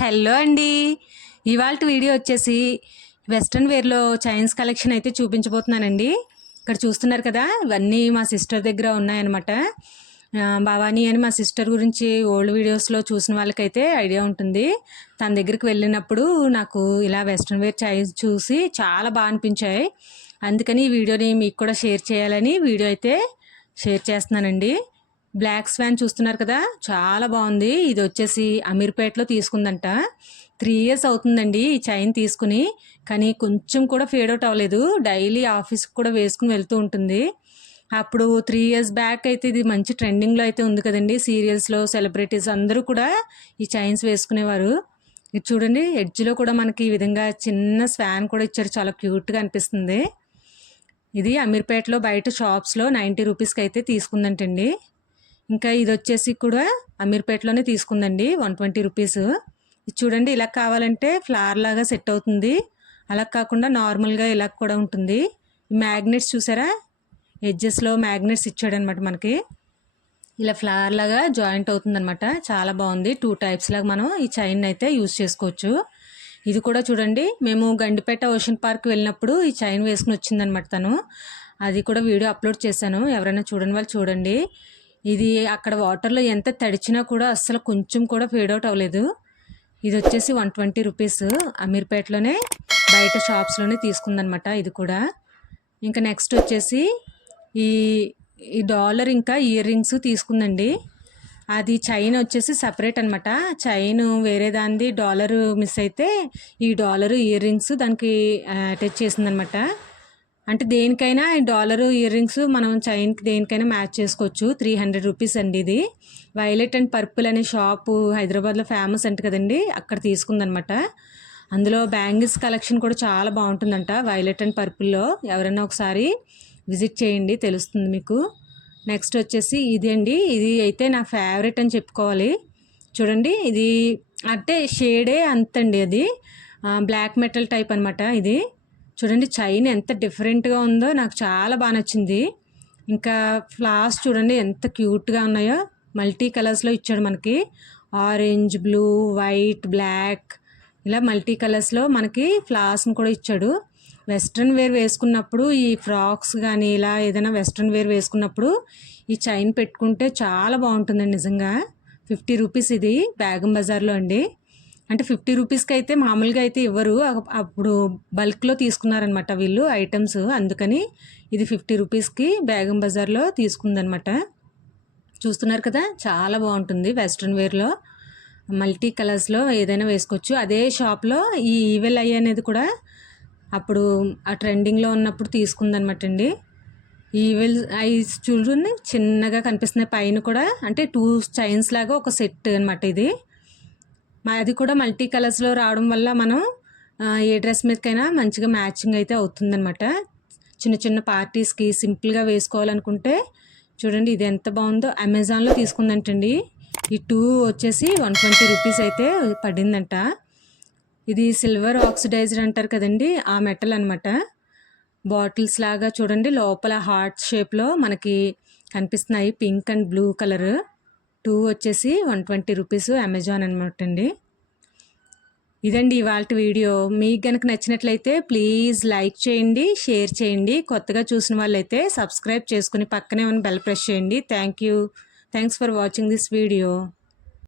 Hello అండి. ఇవాళ video వచ్చేసి వెస్ట్రన్ వేర్లో చైన్స్ కలెక్షన్ అయితే చూపించబోతున్నానండి. ఇక్కడ చూస్తున్నారు కదా ఇవన్నీ మా సిస్టర్ దగ్గర ఉన్నాయన్నమాట. భవానీ అని మా సిస్టర్ గురించి ఓల్డ్ వీడియోస్లో చూసిన వాళ్ళకైతే ఐడియా ఉంటుంది. తన దగ్గరికి వెళ్ళినప్పుడు నాకు ఇలా వెస్ట్రన్ వేర్ చైన్స్ చూసి చాలా బాగా అనిపించాయి. అందుకని ఈ వీడియోని మీకు కూడా షేర్ చేయాలని వీడియో అయితే షేర్ చేస్తున్నానండి. బ్లాక్ స్వాన్ చూస్తున్నారు కదా? చాలా బాగుంది. ఇది వచ్చేసి అమీర్పేటలో తీసుకుందంట. త్రీ ఇయర్స్ అవుతుందండి ఈ చైన్ తీసుకుని. కానీ కొంచెం కూడా ఫేడ్ అవుట్ అవ్వలేదు. డైలీ ఆఫీస్కి కూడా వేసుకుని వెళ్తూ ఉంటుంది. అప్పుడు త్రీ ఇయర్స్ బ్యాక్ అయితే ఇది మంచి ట్రెండింగ్లో అయితే ఉంది కదండి. సీరియల్స్లో సెలబ్రిటీస్ అందరూ కూడా ఈ చైన్స్ వేసుకునేవారు. ఇది చూడండి ఎడ్జ్లో కూడా మనకి ఈ విధంగా చిన్న స్వాన్ కూడా ఇచ్చారు. చాలా క్యూట్గా అనిపిస్తుంది. ఇది అమీర్పేటలో బయట షాప్స్లో నైంటీ రూపీస్కి అయితే తీసుకుందంటండి. ఇంకా ఇది వచ్చేసి కూడా అమీర్పేటలోనే తీసుకుందండి వన్ ట్వంటీ రూపీస్. ఇది చూడండి ఇలా కావాలంటే ఫ్లవర్ లాగా సెట్ అవుతుంది. అలా కాకుండా నార్మల్గా ఇలా కూడా ఉంటుంది. మ్యాగ్నెట్స్ చూసారా? ఎడ్జెస్లో మ్యాగ్నెట్స్ ఇచ్చాడనమాట మనకి. ఇలా ఫ్లవర్ లాగా జాయింట్ అవుతుందనమాట. చాలా బాగుంది. టూ టైప్స్ లాగా మనం ఈ చైన్ అయితే యూస్ చేసుకోవచ్చు. ఇది కూడా చూడండి మేము గండిపేట ఓషన్ పార్క్ వెళ్ళినప్పుడు ఈ చైన్ వేసుకుని వచ్చిందనమాట తను. అది కూడా వీడియో అప్లోడ్ చేశాను. ఎవరైనా చూడని వాళ్ళు చూడండి. ఇది అక్కడ వాటర్లో ఎంత తడిచినా కూడా అస్సలు కొంచెం కూడా ఫేడ్ అవ్వలేదు. ఇది వచ్చేసి వన్ ట్వంటీ రూపీస్ అమీర్పేటలోనే బయట షాప్స్లోనే తీసుకుందనమాట ఇది కూడా. ఇంకా నెక్స్ట్ వచ్చేసి ఈ ఈ డాలర్ ఇంకా ఇయర్ రింగ్స్ తీసుకుందండి. అది చైన్ వచ్చేసి సపరేట్ అనమాట చైన్ వేరే దానిది డాలర్ మిస్ అయితే ఈ డాలరు ఇయర్ రింగ్స్ దానికి uh, అటాచ్ చేసిందనమాట అంటే దేనికైనా డాలరు డాలర్ ఇయర్ రింగ్స్ మనం చైన్కి దేనికైనా మ్యాచ్ చేసుకోవచ్చు. త్రీ హండ్రెడ్ రూపీస్ అండి ఇది. వైలెట్ అండ్ పర్పుల్ అనే షాపు హైదరాబాద్లో ఫేమస్ అంట కదండి. అక్కడ తీసుకుందనమాట. అందులో బ్యాంగిల్స్ కలెక్షన్ కూడా చాలా బాగుంటుందంట వైలెట్ అండ్ పర్పుల్లో. ఎవరైనా ఒకసారి విజిట్ చేయండి తెలుస్తుంది మీకు. నెక్స్ట్ వచ్చేసి ఇది అండి. ఇది అయితే నా ఫేవరెట్ అని చెప్పుకోవాలి. చూడండి ఇది అంటే షేడే అంతండి అది. బ్లాక్ మెటల్ టైప్ అనమాట ఇది. చూడండి చైన్ ఎంత డిఫరెంట్గా ఉందో నాకు చాలా బాగా నచ్చింది. ఇంకా ఫ్లవర్స్ చూడండి ఎంత క్యూట్గా ఉన్నాయో. మల్టీ కలర్స్లో ఇచ్చాడు మనకి. Orange blue white black. ఇలా మల్టీ కలర్స్లో మనకి ఫ్లవర్స్ని కూడా ఇచ్చాడు. వెస్ట్రన్ వేర్ వేసుకున్నప్పుడు ఈ ఫ్రాక్స్ కానీ ఇలా ఏదైనా వెస్ట్రన్ వేర్ వేసుకున్నప్పుడు ఈ చైన్ పెట్టుకుంటే చాలా బాగుంటుందండి నిజంగా. ఫిఫ్టీ రూపీస్ ఇది బేగం బజార్లో అండి. అంటే ఫిఫ్టీ రూపీస్కి అయితే మామూలుగా అయితే ఇవ్వరు. అప్పుడు బల్క్లో తీసుకున్నారనమాట వీళ్ళు ఐటమ్స్. అందుకని ఇది ఫిఫ్టీ రూపీస్కి బేగం బజార్లో తీసుకుందనమాట. చూస్తున్నారు కదా చాలా బాగుంటుంది వెస్ట్రన్ వేర్లో. మల్టీ కలర్స్లో ఏదైనా వేసుకోవచ్చు. అదే షాప్లో ఈ ఈవెల్ ఐ అనేది కూడా అప్పుడు ఆ ట్రెండింగ్లో ఉన్నప్పుడు తీసుకుందనమాట అండి. ఈవెల్ ఐస్ చూడండి చిన్నగా కనిపిస్తున్నాయి. పైన కూడా అంటే టూ చైన్స్ లాగా ఒక సెట్ అనమాట ఇది. అది కూడా మల్టీ కలర్స్లో రావడం వల్ల మనం ఏ డ్రెస్ మీదకైనా మంచిగా మ్యాచింగ్ అయితే అవుతుందన్నమాట. చిన్న చిన్న పార్టీస్కి సింపుల్గా వేసుకోవాలనుకుంటే చూడండి ఇది ఎంత బాగుందో. అమెజాన్లో తీసుకుందంటండి. ఈ టూ వచ్చేసి వన్ ట్వంటీ రూపీస్ అయితే పడిందంట. ఇది సిల్వర్ ఆక్సిడైజర్ అంటారు కదండి ఆ మెటల్ అనమాట బాటిల్స్ లాగా చూడండి లోపల హార్ట్ షేప్లో మనకి కనిపిస్తున్నాయి pink and blue colour two వచ్చేసి వన్ ట్వంటీ రూపీస్ అమెజాన్ అనమాట అండి. ఇదండి ఇవాళ వీడియో. మీకు కనుక నచ్చినట్లయితే ప్లీజ్ లైక్ చేయండి షేర్ చేయండి. కొత్తగా చూసిన వాళ్ళైతే సబ్స్క్రైబ్ చేసుకుని పక్కనే ఉన్న బెల్ ప్రెస్ చేయండి. Thank you. Thanks for watching this video.